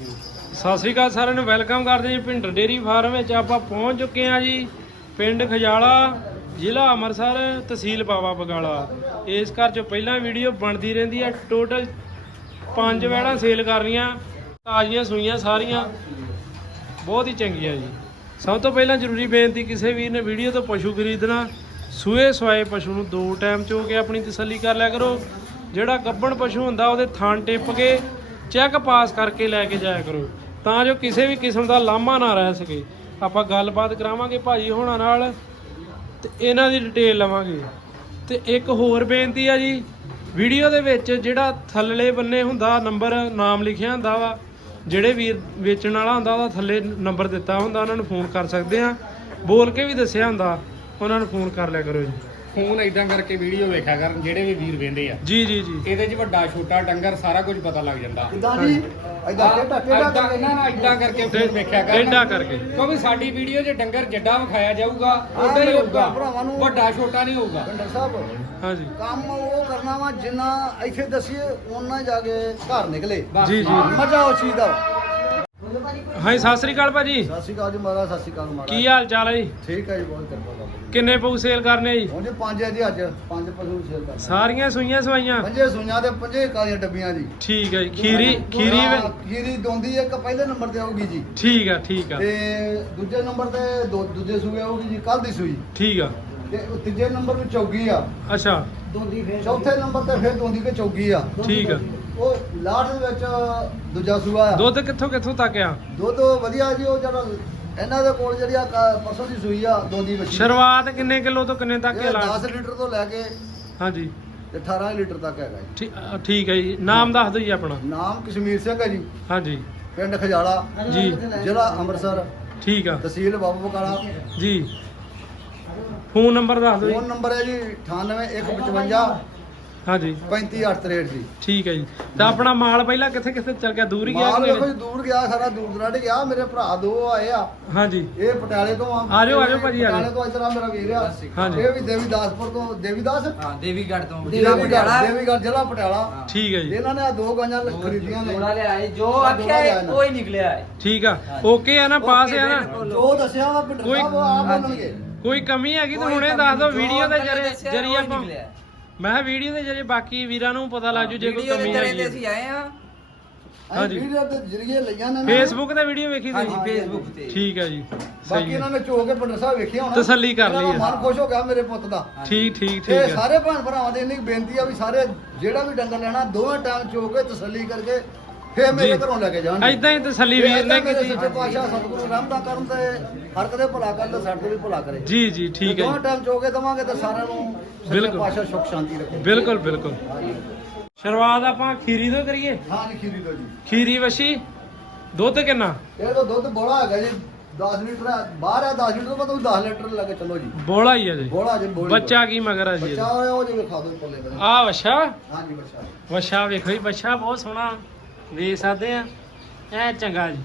ਸਤਿ ਸ਼੍ਰੀ ਅਕਾਲ ਸਾਰਿਆਂ ਨੂੰ ਵੈਲਕਮ ਕਰਦੇ ਜੀ ਭਿੰਡਰ ਡੇਰੀ ਫਾਰਮ ਵਿੱਚ। ਆਪਾਂ ਪਹੁੰਚ ਚੁੱਕੇ ਹਾਂ ਜੀ ਪਿੰਡ ਖਜਾਲਾ, ਜ਼ਿਲ੍ਹਾ ਅੰਮ੍ਰਿਤਸਰ, ਤਹਿਸੀਲ ਬਾਵਾ ਬਗਾਲਾ। ਇਸ ਘਰ 'ਚ ਪਹਿਲਾਂ ਵੀਡੀਓ ਬਣਦੀ ਰਹਿੰਦੀ ਹੈ ਟੋਟਲ ਪੰਜ ਵੈੜਾਂ ਸੇਲ ਕਰ ਰਹੀਆਂ, ਤਾਜ਼ੀਆਂ ਸੂਈਆਂ ਸਾਰੀਆਂ। ਬਹੁਤ ਹੀ ਚੰਗੀਆਂ ਜੀ। ਸਭ ਤੋਂ ਪਹਿਲਾਂ ਜ਼ਰੂਰੀ ਬੇਨਤੀ, ਕਿਸੇ ਵੀਰ ਨੇ ਵੀਡੀਓ ਤੋਂ ਪਸ਼ੂ ਖਰੀਦਣਾ, ਸੂਏ ਸਵਾਏ ਪਸ਼ੂ ਨੂੰ ਦੋ ਟਾਈਮ ਚੋ ਕੇ ਆਪਣੀ ਤਸੱਲੀ ਕਰ ਲਿਆ ਕਰੋ। ਜਿਹੜਾ ਗੱਬਣ ਪਸ਼ੂ ਹੁੰਦਾ, ਉਹਦੇ ਥਣ ਟਿੱਪ ਕੇ ਚੈੱਕ ਪਾਸ ਕਰਕੇ ਲੈ ਕੇ ਜਾਇਆ ਕਰੋ। ਤਾਂ ਜੋ ਕਿਸੇ ਵੀ ਕਿਸਮ ਦਾ ਲਾਮਾ ਨਾ ਰਹਿ ਸਕੇ। ਆਪਾਂ ਗੱਲਬਾਤ ਕਰਾਵਾਂਗੇ ਭਾਜੀ ਹੋਣਾ ਨਾਲ ਤੇ ਇਹਨਾਂ ਦੀ ਡਿਟੇਲ ਲਵਾਂਗੇ। ਤੇ ਇੱਕ ਹੋਰ ਬੇਨਤੀ ਆ ਜੀ ਵੀਡੀਓ ਦੇ ਵਿੱਚ ਜਿਹੜਾ ਥੱਲੇ ਬੰਨੇ ਹੁੰਦਾ ਨੰਬਰ ਨਾਮ ਲਿਖਿਆ ਹੁੰਦਾ ਵਾ, ਜਿਹੜੇ ਵੀਰ ਵੇਚਣ ਵਾਲਾ ਹੁੰਦਾ ਉਹਦਾ ਥੱਲੇ ਨੰਬਰ ਦਿੱਤਾ ਹੁੰਦਾ, ਉਹਨਾਂ ਨੂੰ ਫੋਨ ਕਰ ਸਕਦੇ ਆ ਬੋਲ ਕੇ ਵੀ ਦੱਸਿਆ ਹੁੰਦਾ, ਉਹਨਾਂ ਨੂੰ ਫੋਨ ਕਰ ਲਿਆ ਕਰੋ ਜੀ। ਫੋਨ ਇਦਾਂ ਕਰਕੇ ਵੀਡੀਓ ਵੇਖਿਆ ਕਰਨ ਜਿਹੜੇ ਵੀ ਵੀਰ ਵੇਂਦੇ ਆ। ਜੀ ਜੀ ਜੀ। ਇਹਦੇ 'ਚ ਵੱਡਾ ਛੋਟਾ ਡੰਗਰ ਸਾਰਾ ਕੁਝ ਪਤਾ ਲੱਗ ਜਾਂਦਾ। ਇਦਾਂ ਜੀ ਇਦਾਂ ਟੇਡਾ ਟੇਡਾ ਏਦਾਂ- ਨਾ ਨਾ ਇਦਾਂ ਕਰਕੇ ਫੋਨ ਵੇਖਿਆ ਕਰਨ ਟੇਢਾ ਕਰਕੇ। ਕਿਉਂਕਿ ਸਾਡੀ ਵੀਡੀਓ 'ਚ ਡੰਗਰ ਜੱਡਾ ਵਿਖਾਇਆ ਜਾਊਗਾ ਉਦਾਂ ਹੀ ਹੋਊਗਾ। ਭਰਾਵਾਂ ਨੂੰ- ਵੱਡਾ ਛੋਟਾ ਨਹੀਂ ਹੋਊਗਾ। ਕੰਡਰ ਸਾਹਿਬ ਹਾਂਜੀ। ਕੰਮ ਉਹ ਕਰਨਾ ਵਾ ਜਿੰਨਾ ਇੱਥੇ ਦਸੀਏ ਉਹਨਾਂ ਜਾ ਕੇ ਘਰ ਨਿਕਲੇ। ਬਸ। ਜੀ ਜੀ। ਮਜ਼ਾ ਉਸ ਚੀਜ਼ ਦਾ। ਹਾਂਜੀ ਸਤਿ ਸ੍ਰੀ ਅਕਾਲ ਭਾਜੀ। ਸਤਿ ਸ਼੍ਰੀ ਅਕਾਲ ਜੀ ਮਹਾਰਾਜ ਸਤਿ ਸ਼੍ਰੀ ਅਕਾਲ ਕੀ ਮਹਾਰਾਜ ਹਾਲ ਚਾਲ ਹੈ ਜੀ? ਠੀਕ ਹੈ ਜੀ ਬਹੁਤ ਕਿਰਪਾ ਬਾਬਾ ਜੀ। ਕਿੰਨੇ ਪਊ ਸੇਲ ਕਰਨੇ ਜੀ? ਹੁਣ ਜੀ ਪੰਜ ਹੈ ਜੀ ਅੱਜ ਪੰਜ ਪਸ਼ੂ ਸੇਲ ਕਰਨਾ। ਸਾਰੀਆਂ ਸੂਈਆਂ ਸਵਾਈਆਂ? ਪੰਜੇ ਸੁਈਆਂ ਤੇ ਪੰਜੇ ਕਾਲੀਆਂ ਡੱਬੀਆਂ ਜੀ। ਠੀਕ ਹੈ ਜੀ ਖੀਰੀ ਖੀਰੀ ਹਾਂ, ਖੀਰੀ ਦੋਂਦੀ ਇੱਕ ਪਹਿਲੇ ਨੰਬਰ ਤੇ ਆਊਗੀ ਜੀ। ਠੀਕ ਆ ਠੀਕ ਆ। ਤੇ ਦੂਜੇ ਨੰਬਰ ਤੇ ਦੋ ਦੂਜੇ ਸੂਏ ਆਊਗੀ ਜੀ ਕੱਲ ਦੀ ਸੂਈ। ਠੀਕ ਆ। ਤੇ ਉਹ ਤੀਜੇ ਨੰਬਰ ਤੇ ਚੌਗੀ ਆ। ਅੱਛਾ। ਚੌਥੇ ਨੰਬਰ ਤੇ ਫਿਰ ਦੋਂਦੀ ਤੇ ਚੌਗੀ ਆ। ਠੀਕ ਆ। ਉਹ ਲਾਸਟ ਦੇ ਵਿੱਚ ਦੂਜਾ ਸੂਆ ਆ। ਦੁੱਧ ਕਿੱਥੋਂ ਕਿੱਥੋਂ ਤੱਕ ਆ? ਦੁੱਧ ਵਧੀਆ ਜੀ ਉਹ ਜਿਹੜਾ ਇਹਨਾਂ ਦੇ ਕੋਲ ਜਿਹੜੀ ਆ ਕ- ਪਰਸੋਂ ਦੀ ਸੂਈ ਆ ਦੋਂਦੀ ਬੱਚੀ ਸ਼ੁਰੂਆਤ ਕਿੰਨੇ ਕਿਲੋ ਤੋਂ ਕਿੰਨੇ ਤੱਕ ਹੈ ਇਹ ਲਾ 10 ਲੀਟਰ ਤੋਂ ਲੈ ਕੇ ਹਾਂਜੀ। ਤੇ 18 ਲੀਟਰ ਤੱਕ ਹੈਗਾ ਜੀ। ਠੀ- ਅ, ਠੀਕ ਹੈ ਜੀ। ਨਾਮ ਦੱਸ ਦਿਓ ਜੀ ਆਪਣਾ। ਨਾਮ ਕਸ਼ਮੀਰ ਸਿੰਘ ਹੈ ਜੀ। ਹਾਂਜੀ। ਪਿੰਡ ਖਜਾਲਾ। ਜੀ। ਜ਼ਿਲ੍ਹਾ ਅੰਮ੍ਰਿਤਸਰ। ਠੀਕ ਆ। ਤਹਿਸੀਲ ਬਾਬੂ ਬਕਾਲਾ। ਜੀ। ਫੋਨ ਨੰਬਰ ਦੱਸ ਦਿਓ ਫੋਨ ਨੰਬਰ ਹੈ ਜੀ 98155 ਹਾਂਜੀ। 3563 ਜੀ। ਠੀਕ ਹੈ ਜੀ। ਤਾਂ ਆਪਣਾ ਮਾਲ ਪਹਿਲਾਂ ਕਿੱਥੇ ਕਿੱਥੇ ਚੱਲ ਗਿਆ? ਦੂਰ ਹੀ ਗਿਆ ਮਾਲ? ਜੀ ਦੂਰ ਗਿਆ ਸਾਰਾ ਦੂਰ ਦਰਾਡੇ ਗਿਆ। ਮੇਰੇ ਭਰਾ ਦੋ ਆਏ ਆ। ਹਾਂਜੀ। ਇਹ ਪਟਿਆਲੇ ਤੋਂ ਆ। ਆ ਜਾਓ, ਆ ਜਾਓ ਭਾਜੀ, ਆ ਜਾਓ। ਪਟਿਆਲੇ ਤੋਂ ਇਧਰ ਆ ਮੇਰਾ ਵੀਰ ਆ। ਹਾਂਜੀ। ਇਹ ਵੀ ਦੇਵੀਦਾਸਪੁਰ ਤੋਂ ਦੇਵੀਦਾਸ? ਹਾਂ ਦੇਵੀਗੜ੍ਹ ਤੋਂ। ਦੇਵੀਗੜ੍ਹ ਦੇਵੀਗੜ੍ਹ ਜ਼ਿਲ੍ਹਾ ਪਟਿਆਲਾ। ਠੀਕ ਹੈ ਜੀ। ਇਹਨਾਂ ਨੇ ਆ ਦੋ ਗਾਂਆਂ ਖਰੀਦੀਆਂ ਨੇ। ਜੋੜਾ ਲਿਆਏ ਜੋ ਆਖਿਆ ਹੈ, ਉਹ ਹੀ ਨਿਕਲਿਆ ਠੀਕ ਆ। ਓਕੇ ਆ ਨਾ ਪਾਸ ਆ ਨਾ। ਜੋ ਦੱਸਿਆ ਵਾ ਕੋਈ- ਸਾਹਿਬ ਆ ਬੋਲਣਗੇ ਕੋਈ ਕਮੀ ਹੈਗੀ ਤਾਂ ਹੁਣੇ ਦੱਸ ਦਿਓ ਵੀਡੀਓ ਦੇ ਜਰੀਏ ਉਹ ਆਪਾਂ। ਮੈਂ ਵੀਡੀਓ ਦੇ ਜਰੀਏ ਬਾਕੀ ਵੀਰਾਂ ਨੂੰ ਪਤਾ ਲੱਗ ਜੂ ਜੇ ਕੋਈ ਵੀਡੀਓ ਦੇ ਕਮੀ ਤਰੇ ਹੈਗੀ ਤੇ ਹੈ। ਅਸੀਂ ਆਏ ਆ ਅਸੀਂ ਹਾਂਜੀ। ਵੀਡੀਓ ਦੇ ਜਰੀਏ ਲਈਆਂ ਨੇ ਨਾ। ਫੇਸਬੁੱਕ ਤੇ ਵੀਡੀਓ ਵੇਖੀ ਹਾਂਜੀ ਤੁਸੀਂ ਫੇਸਬੁੱਕ ਤੇ। ਠੀਕ ਹੈ ਜੀ। ਬਾਕੀ ਸਹੀ ਇਹਨਾਂ ਨੇ ਚੋ ਕੇ ਪਿੰਡ ਸਾਹਿਬ ਵੇਖਿਆ ਹੋਣਾ। ਤਸੱਲੀ ਕਰ ਇਹਨਾਂ ਲਈ ਦਾ ਹੈ। ਮਨ ਖੁਸ਼ ਹੋ ਗਿਆ ਮੇਰੇ ਪੁੱਤ ਦਾ। ਠੀਕ ਠੀਕ ਠੀਕ ਹੈ। ਸਾਰੇ ਭੈਣ ਭਰਾਵਾਂ ਦੇ ਇੰਨੀ ਬੇਨਤੀ ਆ ਵੀ ਸਾਰੇ ਜਿਹੜਾ ਵੀ ਡੰਗਰ ਲੈਣਾ ਦੋਵੇਂ ਟਾਈਮ ਚੋ ਕੇ ਤਸੱਲੀ ਕਰਕੇ ਫੇਰ ਮੇਰੇ। ਘਰੋਂ ਲੈ ਕੇ ਜਾਣ ਐਦਾਂ ਹੀ ਤਸੱਲੀ ਵੀਰ ਨੇ ਕੀਤੀ ਪਾਤਸ਼ਾਹ ਸਤਿਗੁਰੂ ਰਹਿਮਤਾਂ ਕਰਨ ਤੇ ਹਰ ਕਦੇ ਭਲਾ ਕਰਨ ਤੇ ਸਾਡੇ ਤੇ ਵੀ ਭਲਾ ਕਰੇ। ਜੀ ਜੀ ਠੀਕ ਹੈ ਜੀ। ਟਾਈਮ ਚੋ ਕੇ ਦਵਾਂਗੇ ਤੇ ਸਾਰਿਆਂ ਨੂੰ ਬਿਲਕੁਲ। ਪਾਤਸ਼ਾਹ ਸੁਖ ਸ਼ਾਂਤੀ ਰੱਖੇ। ਬਿਲਕੁਲ ਬਿਲਕੁਲ। ਸ਼ੁਰੂਆਤ ਆਪਾਂ ਖੀਰੀ ਤੋਂ ਕਰੀਏ? ਹਾਂ ਜੀ ਖੀਰੀ ਦੋ ਜੀ। ਖੀਰੀ ਵਸ਼ੀ? ਦੁੱਧ ਕਿੰਨਾ? ਇਹ ਤਾਂ ਦੁੱਧ ਬੋਲਾ ਹੈਗਾ ਜੀ। 10 ਲੀਟਰ ਬਾਹਰ ਆ 10 ਲੀਟਰ ਤੋਂ 10 ਲੀਟਰ ਲੈ ਕੇ ਚੱਲੋ ਜੀ। ਬੋਲਾ ਹੀ ਆ ਜੀ। ਬੋਲਾ ਜੀ ਬੋਲੀ। ਬੱਚਾ ਕੀ ਮਗਰ ਆ ਜੀ? ਬੱਚਾ? ਉਹ ਜਿਵੇਂ ਖਾ ਦੋ ਪੱਲੇ ਆ ਵਸ਼ਾ ਹਾਂ ਜੀ ਬੱਚਾ ਵਸ਼ਾ ਵੇਖੋ ਜੀ ਵਸ਼ਾ ਬਹੁਤ ਸੋਹਣਾ। ਵੇਖ ਸਕਦੇ ਆ। ਐ ਚੰਗਾ ਜੀ।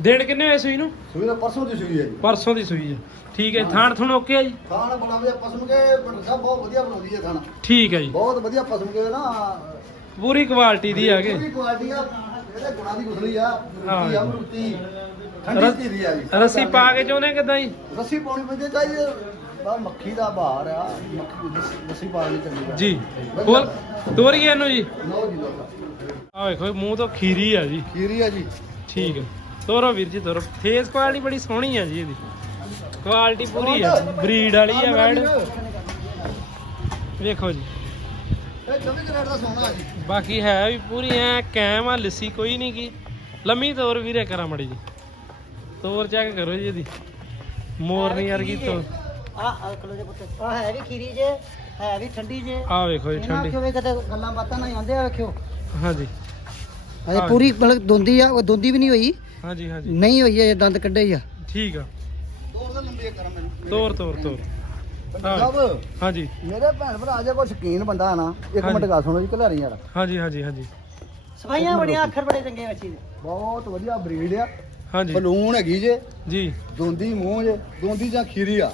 ਦਿਨ ਕਿੰਨੇ ਹੋਏ ਸੂਈ ਨੂੰ? ਸੂਈ ਦਾ ਪਰਸੋਂ ਦੀ ਸੂਈ ਹੈ ਜੀ। ਪਰਸੋਂ ਦੀ ਸੂਈ ਹੈ ਠੀਕ ਹੈ ਥਾਣ ਥੁਣ ਓਕੇ ਆ ਜੀ? ਖਾਣ ਬੜਾ ਵਧੀਆ ਪਸਮ ਕੇ ਪਿੰਡ ਸਾਹਿਬ ਬਹੁਤ ਵਧੀਆ ਬਣਾਉਂਦੀ ਹੈ ਖਾਣਾ ਠੀਕ ਹੈ ਜੀ। ਬਹੁਤ ਵਧੀਆ ਪਸਮ ਕੇ ਨਾ। ਪੂਰੀ ਕੁਆਲਿਟੀ ਦੀ ਹੈਗੇ ਪੂਰੀ ਕੁਆਲਿਟੀ ਆ। ਇਹਦੇ ਗੁਣਾਂ ਦੀ ਗੁਸਲੀ ਆ। ਹਾਂ ਰੁੱਤੀ। ਆ ਰੁੱਤੀ। ਠੰਡੀ ਆ ਜੀ। ਰੱਸੀ ਪਾ ਕੇ ਚਾਹੁੰਦੇ ਕਿਦਾਂ ਜੀ? ਰੱਸੀ ਪਾਉਣੀ ਪੈਂਦੀ ਚਾਹੀਦੀ ਬਾ ਮੱਖੀ ਦਾ ਬਾਹਰ ਆ ਮੱਖੀ ਰੱਸੀ- ਰੱਸੀ ਪਾ ਲਈ ਚੰਗੀ ਤਰ੍ਹਾਂ। ਜੀ। ਖੋਲ ਤੋਰੀਏ ਇਹਨੂੰ ਜੀ? ਲਓ ਜੀ ਲਓ। ਆ ਵੇਖੋ ਮੂੰਹ ਤੋਂ ਖੀਰੀ ਆ ਜੀ। ਖੀਰੀ ਆ ਜੀ। ਠੀਕ ਹੈ ਤੋਰੋ ਵੀਰ ਜੀ ਤੋਰੋ। ਫੇਸ ਕੁਆਲਿਟੀ ਬੜੀ ਸੋਹਣੀ ਆ ਜੀ ਇਹਦੀ। ਕੁਆਲਿਟੀ ਪੂਰੀ ਆ। ਬਰੀਡ ਵਾਲੀ ਆ ਵੈੜ ਵੇਖੋ ਜੀ। ਇਹ 24 ਕੈਰੇਟ ਦਾ ਸੋਨਾ ਆ ਜੀ। ਬਾਕੀ ਹੈ ਵੀ ਪੂਰੀ ਐ ਕੈਮ ਆ ਲਿੱਸੀ ਕੋਈ ਨਹੀਂ ਗੀ। ਲੰਮੀ ਤੋਰ ਵੀਰੇ ਕਰਾਂ ਮੜੀ ਜੀ। ਤੋਰ ਚੈੱਕ ਕਰੋ ਜੀ ਇਹਦੀ। ਮੋਰਨੀ ਵਰਗੀ ਤੋਰ। ਆ ਆ ਕਲੋ ਦੇ ਪੁੱਤ। ਆ ਹੈ ਵੀ ਖੀਰੀ ਜੇ ਹੈ ਵੀ ਠੰਡੀ ਜੇ। ਆ ਵੇਖੋ ਜੀ ਇਹਨਾਂ ਠੰਡੀ। ਕਿਉਂ ਕਦੇ ਗੱਲਾਂ ਬਾਤਾਂ ਨਾਲ ਆਉਂਦੇ ਆ ਵੇਖਿਓ ਹਾਂਜੀ। ਅਜੇ। ਪੂਰੀ ਮਤਲਬ ਦੋਂਦੀ ਆ ਉਹ ਦੋਂਦੀ ਵੀ ਨਹੀਂ ਹੋਈ। ਹਾਂਜੀ ਹਾਂਜੀ। ਨਹੀਂ ਹੋਈ ਹੈ ਦੰਦ ਕੱਢੇ ਹੀ ਆ। ਠੀਕ ਆ। ਤੋਰ ਦੇ ਲੰਬੀ ਕਰ ਮੈਨੂੰ ਤੋਰ ਤੋਰ ਤੋਰ। ਸਾਹਿਬ ਹਾਂਜੀ। ਮੇਰੇ ਭੈਣ ਭਰਾ ਜੇ ਕੋਈ ਸ਼ਕੀਨ ਬੰਦਾ ਆ ਨਾ ਇੱਕ। ਮਿੰਟ ਗੱਲ ਸੁਣੋ ਜੀ ਘਲਾਰੀ ਯਾਰ। ਹਾਂਜੀ ਹਾਂਜੀ ਹਾਂਜੀ। ਸਫਾਈਆਂ ਬੜੀਆਂ ਅੱਖਰ ਬੜੇ ਚੰਗੇ ਬੱਚੀ ਦੇ। ਬਹੁਤ ਵਧੀਆ ਬਰੀਡ ਆ। ਹਾਂਜੀ। ਬਲੂਨ ਹੈਗੀ ਜੇ ਜੀ। ਦੋਂਦੀ ਮੂੰਹ ਜੇ ਦੋਂਦੀ ਜਾਂ ਖੀਰੀ ਆ।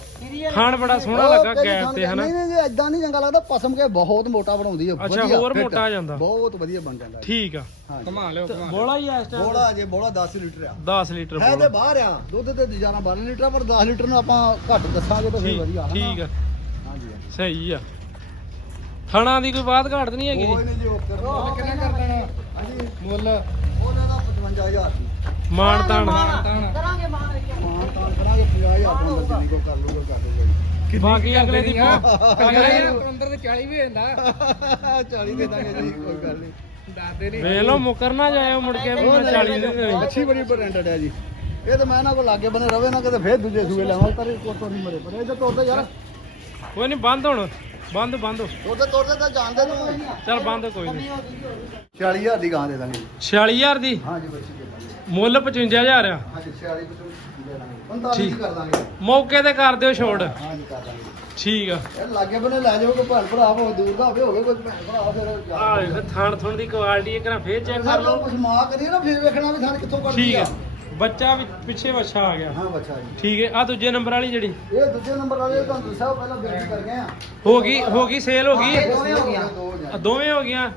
ਖਾਣ ਬੜਾ ਸੋਹਣਾ ਲੱਗਾ ਗੈਪ ਤੇ ਹਨਾ? ਨਹੀਂ ਨਹੀਂ ਇਦਾਂ ਨਹੀਂ ਚੰਗਾ ਲੱਗਦਾ ਪਸਮ ਕੇ ਬਹੁਤ ਮੋਟਾ ਬਣਾਉਂਦੀ ਹੈ ਅੱਛਾ, ਵਧੀਆ, ਹੋਰ ਮੋਟਾ ਆ ਜਾਂਦਾ। ਬਹੁਤ ਵਧੀਆ ਬਣ ਜਾਂਦਾ। ਠੀਕ ਆ। ਹਾਂ ਘਮਾ ਲਿਓ ਬੋਲਾ ਹੀ ਆ ਇਸ ਟਾਈਮ ਬੋਲਾ ਜੇ ਬੋਲਾ 10 ਲੀਟਰ ਆ। 10 ਲੀਟਰ ਹੈ ਤੇ ਬਾਹਰ ਆ ਦੁੱਧ ਤੇ ਜਾਣਾ 12 ਲੀਟਰ ਆ, ਪਰ 10 ਲੀਟਰ ਨੂੰ ਆਪਾਂ ਘੱਟ ਦੱਸਾਂਗੇ ਤਾਂ ਫਿਰ ਵਧੀਆ ਹਨਾ? ਠੀਕ ਆ। ਹਾਂਜੀ ਸਹੀ ਆ। ਥਣਾ ਦੀ ਕੋਈ ਬਾਤ ਘਾਟ ਨਹੀਂ ਹੈਗੀ ਕੋਈ ਜੀ ਨਹੀਂ ਜੀ ਉਹ ਕਰਨਾ ਕਿੰਨਾ ਕਰ ਦੇਣਾ? ਹਾਂਜੀ। ਮੁੱਲ। ਉਹਨਾਂ ਦਾ 55000 ਸੀ ਮਾਣ ਤਾਣ ਕਰਾਂਗੇ ਮਾਣ ਹਾਂ ਤਾਂ ਕਰਾਂਗੇ 50000 ਆਪਣਾ ਮਰਜ਼ੀ ਨਹੀਂ ਕੋ ਕਰ ਲੂਗਾ ਕਰ ਲੂਗਾ ਬਾਕੀ ਅਗਲੇ ਦੀ ਅੰਦਰ ਤੇ 40 ਵੀ ਹੁੰਦਾ। 40 ਦੇ ਦਾਂਗੇ ਜੀ ਕੋਈ ਗੱਲ ਨਹੀਂ। ਵੇਖ ਲਓ ਮੁਕਰ ਨਾ ਜਾਇਓ ਮੁੜ ਕੇ ਵੀ ਮੈਂ 40 ਦੇ ਦੇਣੀ। ਅੱਛੀ ਬੜੀ ਬ੍ਰਾਂਡਡ ਹੈ ਜੀ। ਇਹ ਤਾਂ ਮੈਂ ਨਾ ਕੋ ਲਾਗੇ ਬਨੇ ਰਵੇ ਨਾ ਕਿਤੇ ਫੇਰ ਦੂਜੇ ਸੂਏ ਲਾਵਾਂ ਤੇਰੇ ਕੋਤੋਂ ਨਹੀਂ ਮਰੇ। ਪਰ ਇਹ ਤਾਂ ਤੋਰਦੇ ਯਾਰ। ਕੋਈ ਨਹੀਂ ਬੰਦ ਹੁਣ। ਬੰਦ ਬੰਦ। ਤੋਰਦੇ ਤੋਰਦੇ ਤਾਂ ਜਾਣਦੇ ਨੂੰ। ਚੱਲ ਬੰਦ ਕੋਈ ਨਹੀਂ। 40000 ਦੀ ਗਾਂ ਦੇ ਦਾਂਗੇ। 46000 ਦੀ? ਹਾਂਜੀ ਬੱਚੀ ਦੇ ਦਾਂਗੇ ਮੁੱਲ 55000 ਆ। ਹਾਂਜੀ 46 ਤੋਂ ਦੇ ਦਾਂਗੇ। 45 ਦੀ ਕਰ ਦਾਂਗੇ। ਮੌਕੇ ਤੇ ਕਰ ਦਿਓ ਛੋੜ ਹਾਂਜੀ ਕਰ ਦਾਂਗੇ। ਠੀਕ ਆ। ਇਹ ਲਾਗੇ ਬਨੇ ਲੈ ਜਾਓ ਕੋਈ ਭੈਣ ਭਰਾ ਹੋਵੇ ਦੂਰ ਦਾ ਹੋਵੇ ਹੋਵੇ ਕੋਈ ਭੈਣ ਭਰਾ ਫਿਰ ਆ ਵੇਖ ਥਣ ਥਣ ਦੀ ਕੁਆਲਿਟੀ ਇੱਕ ਨਾ ਫੇਰ ਚੈੱਕ ਕਰ ਲਓ। ਕੁਝ ਮਾ ਕਰੀਏ ਨਾ ਫਿਰ ਵੇਖਣਾ ਵੀ ਸਾਨੂੰ ਕਿੱਥੋਂ ਕੱਢਦੀ ਠੀਕ ਆ ਆ। ਬੱਚਾ ਵੀ ਪਿੱਛੇ ਵੱਛਾ ਆ ਗਿਆ। ਹਾਂ ਬੱਚਾ ਜੀ। ਠੀਕ ਹੈ ਆ ਦੂਜੇ ਨੰਬਰ ਵਾਲੀ ਜਿਹੜੀ? ਇਹ ਦੂਜੇ ਨੰਬਰ ਵਾਲੇ ਤੁਹਾਨੂੰ ਦੱਸਿਆ ਪਹਿਲਾਂ ਬੇਨਤੀ ਕਰ ਗਏ ਆ। ਹੋ ਗਈ ਹੋ ਗਈ ਸੇਲ ਹੋ ਗਈ? ਇਹ ਦੋਵੇਂ ਹੋ ਗਈਆਂ। ਦੋ ਆ ਦੋਵੇਂ ਹੋ ਗਈਆਂ।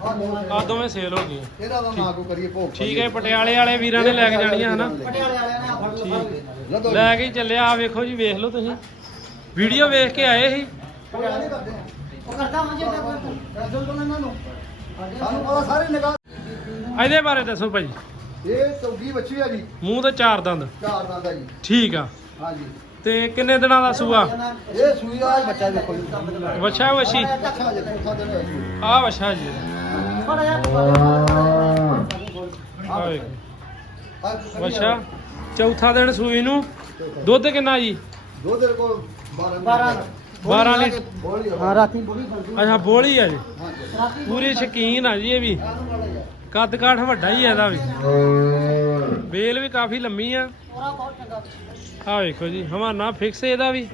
ਆ ਦੋਵੇਂ ਸੇਲ ਹੋ ਗਈਆਂ। ਇਹਦਾ ਤਾਂ ਨਾ ਕੋ ਕਰੀਏ ਭੋਗ ਠੀਕ ਹੈ ਪਟਿਆਲੇ ਵਾਲੇ ਵੀਰਾਂ ਨੇ ਲੈ ਕੇ ਜਾਣੀਆਂ ਹਨਾ? ਪਟਿਆਲੇ ਵਾਲਿਆਂ ਨੇ ਆ ਫੜ ਲਓ। ਲੈ ਕੇ ਹੀ ਚੱਲਿਆ ਆ ਵੇਖੋ ਜੀ ਵੇਖ ਲਓ ਤੁਸੀਂ। ਵੀਡੀਓ ਵੇਖ ਕੇ ਆਏ ਸੀ। ਪਟਿਆਲੇ ਨਹੀਂ ਕਰਦੇ ਆ। ਉਹ ਕਰਦਾ ਹਾਂ ਜੀ ਮੈਂ ਪੈਦਲ ਤੋਂ ਇਹਨਾਂ ਨੂੰ। ਸਾਨੂੰ ਪਤਾ ਸਾਰੇ ਨਿਗਾਹ ਇਹਦੇ ਬਾਰੇ ਦੱਸੋ ਭਾਈ। ਇਹ ਚੌਗੀ ਬੱਚੀ ਆ ਜੀ। ਮੂੰਹ ਤੇ ਚਾਰ ਦੰਦ। ਚਾਰ ਦਾ ਜੀ। ਠੀਕ ਆ। ਹਾਂਜੀ। ਤੇ ਕਿੰਨੇ ਦਿਨਾਂ ਦਾ ਸੂਆ? ਇਹ ਸੂਈ ਆ ਬੱਚਾ ਦੇਖੋ ਜੀ। ਵੱਛਾ ਵਛੀ। ਅੱਛਾ ਜੀ ਚੌਥਾ ਦਿਨ ਆ ਵੱਛਾ ਜੀ। ਆ ਵੱਛਾ। ਚੌਥਾ ਸੂਈ ਨੂੰ। ਦੁੱਧ ਕਿੰਨਾ ਜੀ? ਦੋ ਦਿਨ ਕੋ 12 ਬਾਰਾਂ। 12 ਲੀਟਰ। ਹਾਂ ਰਾਤੀ ਅੱਛਾ ਬੋਲੀ ਆ ਜੀ। ਪੂਰੀ ਸ਼ਕੀਨ ਆ ਜੀ ਇਹ ਵੀ। ਕੱਦ ਕਾਠ ਵੱਡਾ ਹੀ ਆ ਇਹਦਾ ਵੀ। ਬੇਲ ਵੀ ਕਾਫੀ ਲੰਮੀ ਆ। ਉਹਦਾ ਬਹੁਤ ਚੰਗਾ ਆ ਵੇਖੋ ਜੀ ਹਵਾਨਾ ਫਿਕਸ ਇਹਦਾ ਵੀ।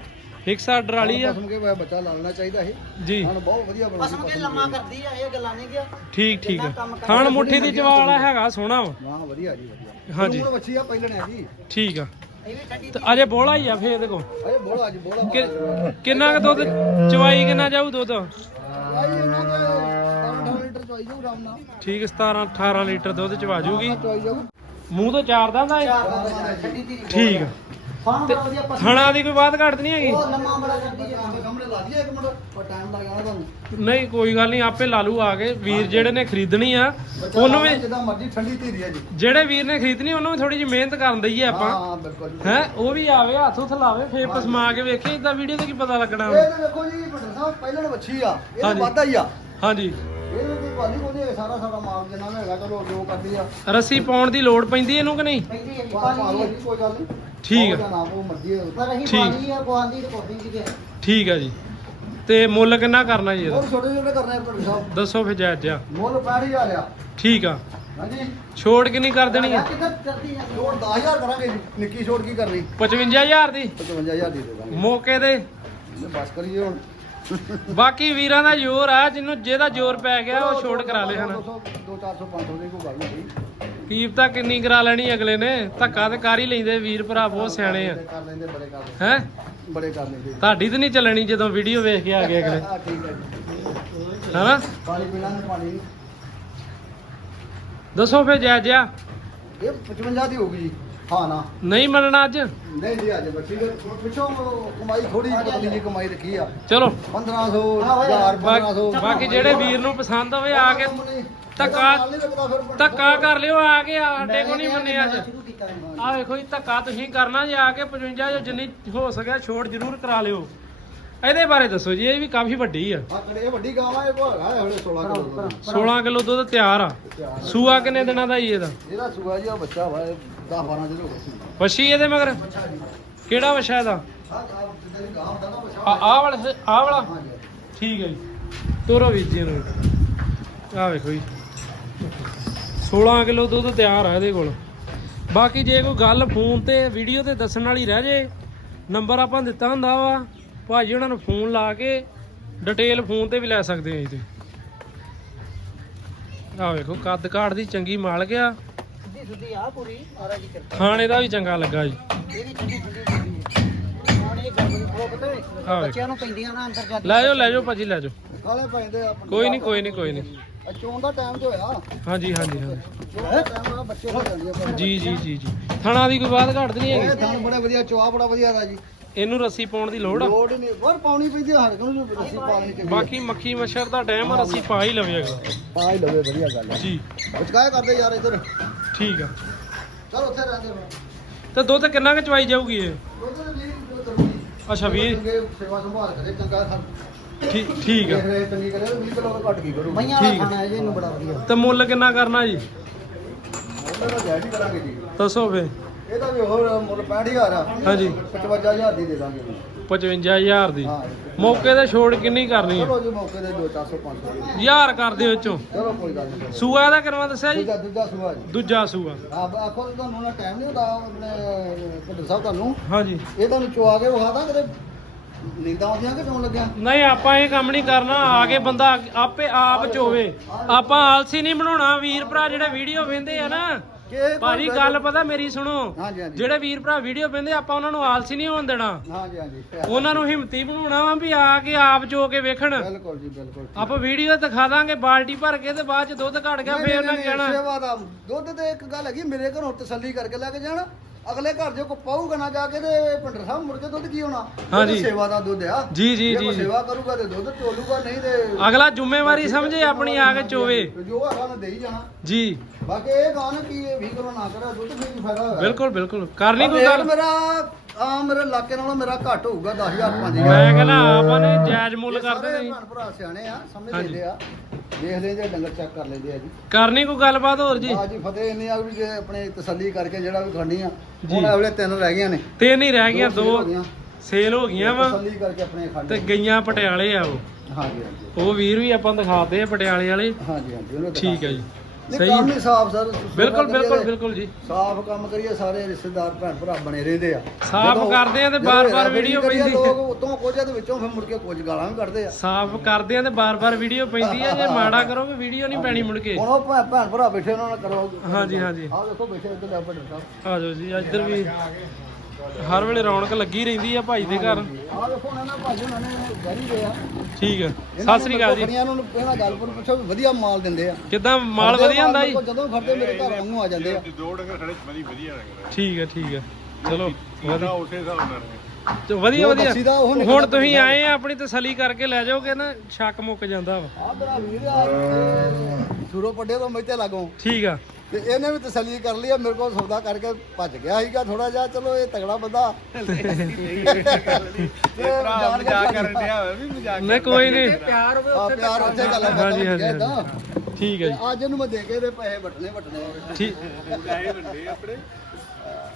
ਫਿਕਸ ਆਰਡਰ ਵਾਲੀ ਆ। ਵਾ ਬੱਚਾ ਲਾਲਣਾ ਚਾਹੀਦਾ ਇਹ। ਜੀ। ਹੁਣ ਬਹੁਤ ਵਧੀਆ ਬਣਦੀ ਪਸਮ ਕੇ ਲੰਮਾ ਕਰਦੀ ਆ ਇਹ ਗੱਲਾਂ ਨਹੀਂ ਗਿਆ। ਠੀਕ ਠੀਕ ਆ। ਥਣ ਮੁੱਠੀ ਦੀ ਜਵਾਲ ਹੈਗਾ ਸੋਹਣਾ ਵਾ। ਹਾਂ ਵਧੀਆ ਜੀ ਵਧੀਆ। ਹਾਂਜੀ। ਹੁਣ ਬੱਚੀ ਆ ਪਹਿਲਣ ਹੈ ਜੀ। ਠੀਕ ਆ। ਤੇ ਅਜੇ ਬੋਲਾ ਹੀ ਆ ਫੇਰ ਇਹਦੇ ਕੋਲ। ਅਰੇ ਬੋਲਾ ਅੱਜ ਬੋਲਾ ਕਿੰਨਾ ਕੁ ਦੁੱਧ ਚਵਾਈ ਕਿੰਨਾ ਜਾਊ ਦੁੱਧ? ਆਈ ਇਹਨਾਂ ਦੇ 18 ਲੀਟਰ ਚੋਈ ਜਾਊ ਆਰਾਮ ਨਾਲ ਠੀਕ 17 18 ਲੀਟਰ ਦੁੱਧ ਚਵਾ ਜੂਗੀ ਚੋਈ ਜਾਊ। ਮੂੰਹ ਤੋਂ ਚਾਰ ਦੰਦਾ ਦੀ ਠੀਕ ਆ। ਥਣਾ ਦੀ ਕੋਈ ਬਾਤ ਘੱਟ ਨਹੀਂ ਹੈਗੀ? ਉਹ ਲੰਮਾ ਬੜਾ ਕਰਦੀ ਆ ਸਾਹਮਣੇ ਲਾ ਦਈਏ ਇੱਕ ਮਿੰਟ। ਪਰ ਟਾਈਮ ਲੱਗ ਜਾਣਾ ਤੁਹਾਨੂੰ। ਨਹੀਂ ਕੋਈ ਗੱਲ ਨਹੀਂ ਆਪੇ ਲਾਲੂ ਆ ਗਏ ਵੀਰ ਜਿਹੜੇ ਨੇ ਖਰੀਦਣੀ ਆ ਉਹਨੂੰ ਵੀ ਜਿੱਦਾਂ ਮਰਜ਼ੀ ਠੰਡੀ ਧੀਰੀ ਹੈ ਜੀ। ਜਿਹੜੇ ਵੀਰ ਨੇ ਖਰੀਦਣੀ ਉਹਨੂੰ ਵੀ ਥੋੜੀ ਜਿਹੀ ਮਿਹਨਤ ਕਰਨ ਦਈਏ ਆਪਾਂ। ਹਾਂ ਬਿਲਕੁਲ ਜੀ। ਹੈ ਉਹ ਵੀ ਆਵੇ ਹੱਥ ਹੁੱਥ ਲਾਵੇ ਫੇਰ ਪਸਮਾ ਕੇ ਵੇਖੇ ਇਦਾਂ ਵੀਡੀਓ ਤੇ ਕੀ ਪਤਾ ਲੱਗਣਾ ਇਹ ਤਾਂ ਦੇਖੋ ਜੀ ਭੱਟਰ ਸਾਹਿਬ ਪਹਿਲਣ ਵੱਛੀ ਆ। ਇਹ ਹਾਂਜੀ। ਵਾਧਾ ਹੀ ਆ। ਹਾਂਜੀ। ਇਹਦੇ ਤੇ ਭਾਲੀ ਕੋਦੇ ਸਾਰਾ ਸਾਰਾ ਮਾਲ ਜਿੰਨਾ ਵੀ ਹੈਗਾ ਚਲੋ ਜੋ ਕਰਦੀ ਆ। ਰੱਸੀ ਪਾਉਣ ਦੀ ਲੋੜ ਪੈਂਦੀ ਇਹਨੂੰ ਕਿ ਨਹੀਂ? ਪੈਂਦੀ ਹੈ ਜੀ ਪਾ ਪਾਣੀ ਲਓ ਦੀ ਜੀ ਕੋਈ ਗੱਲ ਨਹੀਂ। ਠੀਕ ਉਹਦਾ ਆ ਨਾਮ ਉਹ ਮਰਜ਼ੀ ਹੈ ਪਰ ਅਸੀਂ ਠੀਕ। ਪਾਣੀ ਆ। ਆ ਜੀ। ਤੇ ਮੁੱਲ ਕਿੰਨਾ ਕਰਨਾ ਜੀ ਇਹਦਾ? ਹੋਰ ਛੋਟੇ ਛੋਟੇ ਕਰਨੇ ਆ ਭੱਟਰ ਸਾਹਿਬ। ਦੱਸੋ ਫਿਰ ਜਾਇਜ਼ ਜਿਹਾ। ਮੁੱਲ 65000 ਆ। ਠੀਕ ਆ। ਹਾਂਜੀ। ਛੋੜ ਕਿੰਨੀ ਕਰ ਦੇਣੀ ਆ? ਕਿੱਧਰ ਕਰਦੀ ਜਾਂਦੀ ਛੋੜ 10000 ਕਰਾਂਗੇ ਜੀ ਨਿੱਕੀ ਛੋੜ ਕੀ ਕਰਨੀ? 55000 ਦੀ? 55000 ਦੀ ਦੇ ਦਾਂਗੇ ਮੌਕੇ ਤੇ? ਬਸ ਕਰੀਏ ਹੁਣ। ਬਾਕੀ ਵੀਰਾਂ ਦਾ ਜ਼ੋਰ ਆ ਜਿਹਨੂੰ ਜਿਹਦਾ ਜ਼ੋਰ ਪੈ ਗਿਆ ਉਹ ਛੋੜ ਕਰਾ ਲੇ ਹਨ। 200 400 500 ਦੀ ਕੋਈ ਗੱਲ ਨਹੀਂ ਕੀਮਤਾਂ ਕਿੰਨੀ ਕਰਾ ਲੈਣੀ ਅਗਲੇ ਨੇ? ਧੱਕਾ ਤੇ ਕਰ ਹੀ ਲੈਂਦੇ ਵੀਰ ਭਰਾ ਬਹੁਤ ਸਿਆਣੇ ਆ। ਕਰ ਲੈਂਦੇ ਬੜੇ ਕਰ ਲੈਂਦੇ। ਹੈ? ਬੜੇ ਕਰ ਲੈਂਦੇ। ਤੁਹਾਡੀ ਤੇ ਨਹੀਂ ਚੱਲਣੀ ਜਦੋਂ ਵੀਡੀਓ ਵੇਖ ਕੇ ਆ ਗਏ ਅਗਲੇ। ਹਾਂ ਠੀਕ ਹੈ ਜੀ। ਹਨਾ? ਪਾਣੀ ਪੀਣਾ ਤੇ ਪਾਣੀ। ਦੱਸੋ ਫਿਰ ਜਾਇਜ਼ ਜਿਹਾ ਇਹ 55 ਦੀ ਹੋਊਗੀ ਜੀ। ਹਾਂ ਨਾ। ਨਹੀਂ ਮੰਨਣਾ ਅੱਜ? ਨਹੀਂ ਜੀ ਅੱਜ ਬੱਚੀ ਦੇ ਪਿੱਛੋਂ ਕਮਾਈ ਥੋੜੀ ਪਤਲੀ ਜੀ ਕਮਾਈ ਰੱਖੀ ਆ। ਚਲੋ। 1500 1000 1500 ਬਾ- ਬਾਕੀ ਜਿਹੜੇ ਵੀਰ ਨੂੰ ਪਸੰਦ ਹੋਵੇ ਆ ਕੇ ਧੱਕਾ ਧੱਕਾ ਕਰ ਲਿਓ ਆ ਕੇ ਸਾਡੇ ਕੋ ਨਹੀਂ ਮੰਨੇ ਅੱਜ। ਆ ਵੇਖੋ ਜੀ ਧੱਕਾ ਤੁਸੀਂ ਕਰਨਾ ਜੇ ਆ ਕੇ 55 ਜੋ ਜਿੰਨੀ ਹੋ ਸਕਿਆ ਛੋੜ ਜ਼ਰੂਰ ਕਰਾ ਲਿਓ। ਇਹਦੇ ਬਾਰੇ ਦੱਸੋ ਜੀ ਇਹ ਵੀ ਕਾਫੀ ਵੱਡੀ ਆ। ਆ ਕੜੇ ਇਹ ਵੱਡੀ ਗਾਂ ਆ ਇਹ ਕੋ ਹੈਗਾ ਹਲੇ 16 ਕਿਲੋ ਦਾ 16 ਕਿਲੋ ਦੁੱਧ ਤਿਆਰ ਆ। ਸੂਆ ਕਿੰਨੇ ਦਿਨਾਂ ਦਾ ਜੀ ਇਹਦਾ? ਇਹਦਾ ਸੁਗਾ ਜੀ ਆ ਬੱਚਾ ਵਾ 10 12 ਦਿਨ ਹੋ ਗਏ ਸੀ। ਵਛੀ ਇਹਦੇ ਮਗਰ? ਕਿਹੜਾ ਵਛਾ ਇਹਦਾ? ਆ ਆ ਜਿੱਦਾਂ ਦੀ ਗਾਂ ਹੁੰਦਾ ਨਾ ਬੱਚਾ। ਆ ਆਹ ਵਾਲਾ ਠੀਕ ਹੈ ਜੀ। ਤੋਰੋ ਵੀਰ ਜੀ ਨੂੰ ਆ ਵੇਖੋ ਜੀ। 16 ਕਿਲੋ ਦੁੱਧ ਤਿਆਰ ਆ ਇਹਦੇ ਕੋਲ। ਬਾਕੀ ਜੇ ਕੋਈ ਗੱਲ ਫੋਨ ਤੇ ਵੀਡੀਓ ਤੇ ਦੱਸਣ ਵਾਲੀ ਰਹਿ ਜੇ ਨੰਬਰ ਆਪਾਂ ਦਿੱਤਾ ਹੁੰਦਾ ਵਾ। ਭਾਜੀ ਉਹਨਾਂ ਨੂੰ ਫੋਨ ਲਾ ਕੇ ਡਿਟੇਲ ਫੋਨ ਤੇ ਵੀ ਲੈ ਸਕਦੇ ਆ ਜੀ ਤੇ ਆ ਵੇਖੋ ਕੱਦ ਕਾਠ ਦੀ ਚੰਗੀ ਮਾਲ ਗਿਆ। ਸਿੱਧੀ ਸੁੱਧੀ ਆ ਪੂਰੀ ਆਰਾ ਜੀ ਕਿਰਪਾ। ਖਾਣੇ ਦਾ ਵੀ ਚੰਗਾ ਲੱਗਾ ਜੀ। ਹੁਣ ਇਹ ਗਰਮ ਪਤਾ। ਬੱਚਿਆਂ ਨੂੰ ਪੈਂਦੀਆਂ ਨਾ ਅੰਦਰ ਲੈ ਜਾਓ ਲੈ ਜਾਓ ਭਾਜੀ ਲੈ ਜਾਓ। ਪੈਂਦੇ ਕੋਈ ਨਹੀਂ ਕੋਈ ਨਹੀਂ ਕੋਈ ਨਹੀਂ ਚੋਣ ਦਾ ਟਾਈਮ ਤੇ ਹੋਇਆ। ਹਾਂਜੀ ਹਾਂਜੀ ਹਾਂਜੀ। ਜੀ ਜੀ ਜੀ ਜੀ। ਥਣਾ ਦੀ ਕੋਈ ਬਾਤ ਘਟਦੀ ਨਹੀਂ ਹੈਗੀ? ਥਣ ਬੜਾ ਵਧੀਆ ਚੋਆ ਬੜਾ ਵਧੀਆ ਦਾ ਜੀ। ਇਹਨੂੰ ਰੱਸੀ ਪਾਉਣ ਦੀ ਲੋੜ ਆ? ਲੋੜ ਹੀ ਨਹੀਂ। ਹੋਰ ਪਾਉਣੀ ਪੈਂਦੀ ਹਰ ਕੋਲ ਨੂੰ ਰੱਸੀ ਪਾਉਣੀ ਚਾਹੀਦੀ ਬਾਕੀ ਮੱਖੀ ਮੱਛਰ ਦਾ ਟਾਈਮ ਆ ਰੱਸੀ ਪਾ ਹੀ ਲਵੇਗਾ ਪਾ ਹੀ ਲਵੇ ਵਧੀਆ ਗੱਲ ਹੈ ਜੀ। ਉਚਕਾਏ ਕਰਦੇ ਯਾਰ ਇੱਧਰ? ਠੀਕ ਆ। ਚਲ ਉੱਥੇ ਰਹਿੰਦੇ ਤੇ ਦੁੱਧ ਕਿੰਨਾ ਕੁ ਚਵਾਈ ਜਾਊਗੀ ਇਹ? ਉਧਰ ਵੀ ਕਰੂਗੀ ਅੱਛਾ 20 ਚੰਗੇ ਸੇਵਾ ਸੰਭਾਲ ਕਰੇ ਚੰਗਾ ਖਾ ਠੀਕ ਠੀਕ ਆ। ਦੇਖ ਰਹੇ ਚੰਗੀ ਕਰੇ 20 ਕਿਲੋ ਤੋਂ ਘੱਟ ਕੀ ਕਰੂ। ਮਈਆਂ ਦਾ ਠੀਕ। ਖਾਣਾ ਹੈ ਜੀ ਇਹਨੂੰ ਬੜਾ ਵਧੀਆ। ਤੇ ਮੁੱਲ ਕਿੰਨਾ ਕਰਨਾ ਜੀ? ਉਹਦਾ ਤਾਂ ਜੈਡ ਹੀ ਕਰਾਂਗੇ ਜੀ। ਦੱਸੋ ਫੇ। ਇਹਦਾ ਵੀ ਹੋਰ ਮੁੱਲ 65000 ਆ। ਹਾਂਜੀ। 55000 ਦੀ ਦੇ ਦਾਂਗੇ ਜੀ। 55000 ਦੀ। ਹਾਂ। ਮੌਕੇ ਤੇ ਛੋੜ ਕਿੰਨੀ ਕਰਨੀ ਆ? ਚਲੋ ਜੀ ਮੌਕੇ ਤੇ 2 400 500 ਹਜ਼ਾਰ ਕਰ ਦਿਓ ਵਿੱਚੋਂ। ਚਲੋ ਕੋਈ ਗੱਲ ਨਹੀਂ। ਸੂਆ ਦਾ ਕਰਵਾ ਦੱਸਿਆ ਜੀ? ਦੂਜਾ ਦੂਜਾ ਸੁਭਾ ਜੀ। ਦੂਜਾ ਸੂਆ। ਆਪ ਆਖੋ ਤਾਂ ਤੁਹਾਨੂੰ ਨਾ ਟਾਈਮ ਨਹੀਂ ਹੁੰਦਾ ਆਪਣੇ ਭੱਦਰ ਸਾਹਿਬ ਤੁਹਾਨੂੰ। ਹਾਂਜੀ। ਇਹ ਤੁਹਾਨੂੰ ਚੁਆ ਕੇ ਵਿਖਾਦਾ ਕਿਤੇ ਨੀਂਦਾਂ ਆਉਂਦੀਆਂ ਕਿ ਚੋਣ ਲੱਗਿਆ? ਨਹੀਂ ਆਪਾਂ ਇਹ ਕੰਮ ਨਹੀਂ ਕਰਨਾ ਆ ਕੇ ਬੰਦਾ ਆਪੇ ਆਪ ਚੋਵੇ। ਆਪਾਂ ਆਲਸੀ ਨਹੀਂ ਬਣਾਉਣਾ ਵੀਰ ਭਰਾ ਜਿਹੜੇ ਵੀਡੀਓ ਵੇਂਦੇ ਆ ਨਾ। ਕਿ ਭਾਜੀ ਗੱਲ ਪਤਾ ਮੇਰੀ ਸੁਣੋ। ਹਾਂਜੀ ਹਾਂਜੀ। ਜਿਹੜੇ ਵੀਰ ਭਰਾ ਵੀਡੀਓ ਵੇਂਦੇ ਆਪਾਂ ਉਹਨਾਂ ਨੂੰ ਆਲਸੀ ਨਹੀਂ ਹੋਣ ਦੇਣਾ। ਹਾਂਜੀ ਹਾਂਜੀ ਉਹਨਾਂ ਨੂੰ ਹਿੰਮਤੀ ਬਣਾਉਣਾ ਵਾ ਵੀ ਆ ਕੇ ਆਪ ਚੋ ਕੇ ਵੇਖਣ। ਬਿਲਕੁਲ ਜੀ ਬਿਲਕੁਲ ਆਪਾਂ ਵੀਡੀਓ ਦਿਖਾ ਦਾਂਗੇ ਬਾਲਟੀ ਭਰ ਕੇ ਤੇ ਬਾਅਦ ਚ ਦੁੱਧ ਘਟ ਗਿਆ ਫੇਰ ਨਾ ਕਹਿਣਾ। ਸੇਵਾ ਦਾ ਦੁੱਧ ਤੇ ਇੱਕ ਗੱਲ ਹੈਗੀ ਮੇਰੇ ਘਰੋਂ ਤਸੱਲੀ ਕਰਕੇ ਲੈ ਕੇ ਜਾਣਾ। ਅਗਲੇ ਘਰ ਜੇ ਕੋ ਪਾਊਗਾ ਨਾ ਜਾ ਕੇ ਤੇ ਭਿੰਡਰ ਸਾਹਿਬ ਕੇ ਦੁੱਧ ਕੀ ਹੋਣਾ। ਸੇਵਾ ਦਾ ਦੁੱਧ ਆ। ਜੀ ਜੀ ਜੇ ਜੀ ਕੋਈ ਜੀ। ਸੇਵਾ ਕਰੂਗਾ ਤੇ ਦੁੱਧ ਚੋਲੂਗਾ ਨਹੀਂ ਤੇ ਅਗਲਾ ਜ਼ਿੰਮੇਵਾਰੀ ਸਮਝੇ ਆਪਣੀ ਆ ਕੇ ਚੋਵੇ। ਜੋ ਹੈਗਾ ਉਹਨੇ ਦੇ ਹੀ ਜਾਣਾ। ਜੀ। ਬਾਕੀ ਇਹ ਗਾਣ ਕੀ ਇਹ 20 ਕਿਲੋ ਨਾ ਕਰਾ ਦੁੱਧ ਵੀ ਕੀ ਫਾਇਦਾ ਹੋਇਆ। ਬਿਲਕੁਲ ਬਿਲਕੁਲ। ਕਰਨੀ ਕੋਈ ਰੇਟ ਗੱਲ ਮੇਰਾ ਆ ਮੇਰੇ ਇਲਾਕੇ ਨਾਲੋਂ ਮੇਰਾ ਘੱਟ ਹੋਊਗਾ 10000 5000 ਮੈਂ ਕਹਿੰਦਾ ਆਪਾਂ ਨੇ ਜਾਇਜ਼ ਮੁੱਲ ਕਰਦੇ ਨਹੀਂ ਭੈਣ ਭਰਾ ਸਿਆਣੇ ਆ ਸਮਝ ਹਾਂਜੀ। ਲੈਂਦੇ ਆ। ਦੇਖ ਲੈਂਦੇ ਆ, ਡੰਗਰ ਚੈੱਕ ਕਰ ਲੈਂਦੇ ਆ ਜੀ। ਕਰਨੀ ਕੋਈ ਗੱਲਬਾਤ ਹੋਰ ਜੀ? ਆ ਜੀ ਫਤਿਹ ਇੰਨੀ ਆ ਵੀ ਜੇ ਆਪਣੇ ਤਸੱਲੀ ਕਰਕੇ ਜਿਹੜਾ ਵੀ ਖੜਨੀ ਆ ਜੀ। ਹੁਣ ਅਗਲੇ ਤਿੰਨ ਰਹਿ ਗਈਆਂ ਨੇ। ਤੇ ਨਹੀਂ ਰਹਿ ਗਈਆਂ ਦੋ ਹੋ। ਸੇਲ ਹੋ ਗਈਆਂ ਵਾ। ਤਸੱਲੀ ਕਰਕੇ ਆਪਣੇ ਖੜਨੀ ਤੇ ਗਈਆਂ ਪਟਿਆਲੇ ਆ ਉਹ। ਹਾਂਜੀ ਹਾਂਜੀ। ਉਹ ਵੀਰ ਵੀ ਆਪਾਂ ਦਿਖਾਤੇ ਆ ਪਟਿਆਲੇ ਵਾਲੇ। ਹਾਂਜੀ ਹਾਂਜੀ ਠੀਕ ਹੈ ਜੀ। ਸਹੀ ਕੰਮ ਹੀ ਸਾਫ਼ ਸਰ ਬਿਲਕੁਲ ਬਿਲਕੁਲ ਬਿਲਕੁਲ ਜੀ। ਸਾਫ਼ ਕੰਮ ਕਰੀਏ ਸਾਰੇ ਰਿਸ਼ਤੇਦਾਰ ਭੈਣ ਭਰਾ ਬਣੇ ਰਹਿੰਦੇ ਆ। ਸਾਫ਼ ਕਰਦੇ ਆ ਤੇ ਬਾਰ-ਬਾਰ ਵੀਡੀਓ ਪੈਂਦੀ। ਲੋਕ ਉਤੋਂ ਕੁਝ ਤੇ ਵਿੱਚੋਂ ਫਿਰ ਮੁੜ ਕੇ ਕੁਝ ਗਾਲਾਂ ਵੀ ਕੱਢਦੇ ਆ। ਸਾਫ਼ ਕਰਦੇ ਆ ਤੇ ਬਾਰ-ਬਾਰ ਵੀਡੀਓ ਪੈਂਦੀ ਆ ਜੇ ਮਾੜਾ ਕਰੋਗੇ ਵੀਡੀਓ ਨਹੀਂ ਪੈਣੀ ਮੁੜ ਕੇ। ਹੁਣ ਉਹ ਭੈਣ ਭਰਾ ਬੈਠੇ ਉਹਨਾਂ ਨਾਲ ਕਰੋ। ਹਾਂਜੀ, ਹਾਂਜੀ। ਆਹ ਦੇਖੋ ਬੈਠੇ ਇੱਧਰ ਭੱਟਰ ਸਾਹਿਬ ਆ ਜਾਓ ਜੀ ਇੱਧਰ ਵੀ। ਹਰ ਵੇਲੇ ਰੌਣਕ ਲੱਗੀ ਰਹਿੰਦੀ ਆ ਭਾਈ ਦੇ ਘਰ। ਆਹ ਦੇਖੋ ਭਾਜੀ ਉਹਨਾਂ ਨੇ ਗਰੀ ਦੇ ਆ। ਠੀਕ ਹੈ ਸਤਿ ਸ੍ਰੀ ਅਕਾਲ ਜੀ। ਇਹਨਾਂ ਨੂੰ ਪਹਿਲਾਂ ਗੱਲ ਪਰ ਪੁੱਛੋ ਵੀ ਵਧੀਆ ਮਾਲ ਦਿੰਦੇ ਆ। ਕਿੱਦਾਂ ਮਾਲ ਵਧੀਆ ਹੁੰਦਾ ਜੀ? ਜਦੋਂ ਖੜਦੇ ਮੇਰੇ ਘਰ ਵਾਂਗੂ ਆ ਜਾਂਦੇ ਆ। ਠੀਕ ਹੈ ਠੀਕ ਹੈ ਚਲੋ ਵਧੀਆ। ਉਸੇ ਹਿਸਾਬ ਨਾਲ ਤੇ ਵਧੀਆ ਜੋ ਵਧੀਆ। ਦੱਸੀਦਾ ਉਹ ਨਿਕਲਦਾ ਹੁਣ ਤੁਸੀਂ। ਆਏ ਆ ਆਪਣੀ ਤਸੱਲੀ ਕਰਕੇ ਲੈ ਜਾਓਗੇ ਨਾ ਸ਼ੱਕ ਮੁੱਕ ਜਾਂਦਾ ਵਾ। ਆ ਮੇਰਾ ਵੀਰ ਆ ਸੁਰੋ ਪੱਡੇ ਤੋਂ ਮੈਤੇ ਲਾਗੋਂ। ਠੀਕ ਆ। ਤੇ ਇਹਨੇ ਵੀ ਤਸੱਲੀ ਕਰ ਲਈ ਆ ਮੇਰੇ ਕੋਲ ਸੌਦਾ ਕਰਕੇ ਭੱਜ ਗਿਆ ਸੀਗਾ ਥੋੜਾ ਜਿਹਾ। ਚਲੋ ਇਹ ਤਗੜਾ ਬੰਦਾ। ਭਰਾ ਮਜ਼ਾਕ ਕਰਨ ਡਿਆ ਨਹੀਂ ਕੋਈ ਨਹੀਂ। ਪਿਆਰ ਹੋਵੇ ਆ ਪਿਆਰ ਉੱਥੇ ਗੱਲ ਆ ਹਾਂਜੀ ਹਾਂਜੀ ਹਾਂਜੀ। ਠੀਕ ਹੈ ਜੀ। ਅੱਜ ਇਹਨੂੰ ਮੈਂ ਦੇ ਕੇ ਇਹਦੇ ਪੈਸੇ ਵਟਣੇ ਠੀਕ।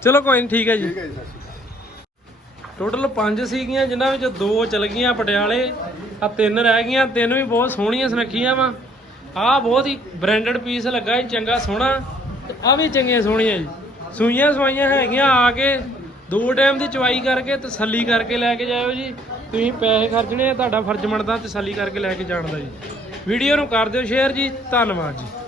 ਚਲੋ ਕੋਈ ਨਹੀਂ ਠੀਕ ਹੈ ਜੀ। ਠੀਕ ਹੈ ਜੀ ਸਤਿ ਸ਼੍ਰੀ ਅਕਾਲ। ਟੋਟਲ 5 ਸੀਗੀਆਂ, ਜਿਨ੍ਹਾਂ ਵਿੱਚੋਂ ਦੋ ਚਲ ਗਈਆਂ ਪਟਿਆਲੇ ਆ ਤਿੰਨ ਰਹਿ ਗਈਆਂ, ਤਿੰਨ ਵੀ ਬਹੁਤ ਸੋਹਣੀਆਂ ਸੁਨੱਖੀਆਂ ਵਾ। ਆ ਬਹੁਤ ਹੀ ਬ੍ਰਾਂਡਡ ਪੀਸ ਲੱਗਾ ਜੀ, ਚੰਗਾ ਸੋਹਣਾ, ਤੇ ਆ ਵੀ ਚੰਗੀਆਂ ਸੋਹਣੀਆਂ ਜੀ। ਸੂਈਆਂ ਸਵਾਈਆਂ ਹੈਗੀਆਂ ਆ ਕੇ, ਦੋ ਟਾਈਮ ਦੀ ਚਵਾਈ ਕਰਕੇ ਤਸੱਲੀ ਕਰਕੇ ਲੈ ਕੇ ਜਾਇਓ ਜੀ। ਤੁਸੀਂ ਪੈਸੇ ਖਰਚਣੇ ਆ, ਤੁਹਾਡਾ ਫਰਜ਼ ਬਣਦਾ ਤਸੱਲੀ ਕਰਕੇ ਲੈ ਕੇ ਜਾਣ ਦਾ ਜੀ। ਵੀਡੀਓ ਨੂੰ ਕਰ ਦਿਓ ਸ਼ੇਅਰ ਜੀ, ਧੰਨਵਾਦ ਜੀ।